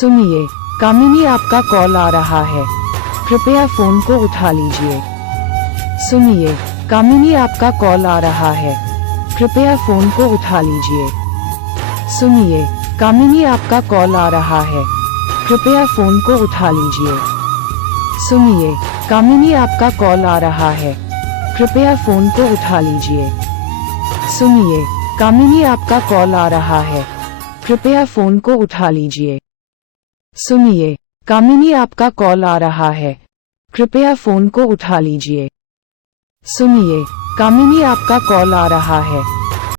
सुनिए, कामिनी आपका कॉल आ रहा है, कृपया फोन को उठा लीजिए। सुनिए, कामिनी आपका कॉल आ रहा है, कृपया फोन को उठा लीजिए। सुनिए, कामिनी आपका कॉल आ रहा है, कृपया फोन को उठा लीजिए। सुनिए, कामिनी आपका कॉल आ रहा है, कृपया फोन को उठा लीजिए। सुनिए, कामिनी आपका कॉल आ रहा है, कृपया फोन को उठा लीजिए। सुनिए, कामिनी आपका कॉल आ रहा है, कृपया फोन को उठा लीजिए। सुनिए, कामिनी आपका कॉल आ रहा है,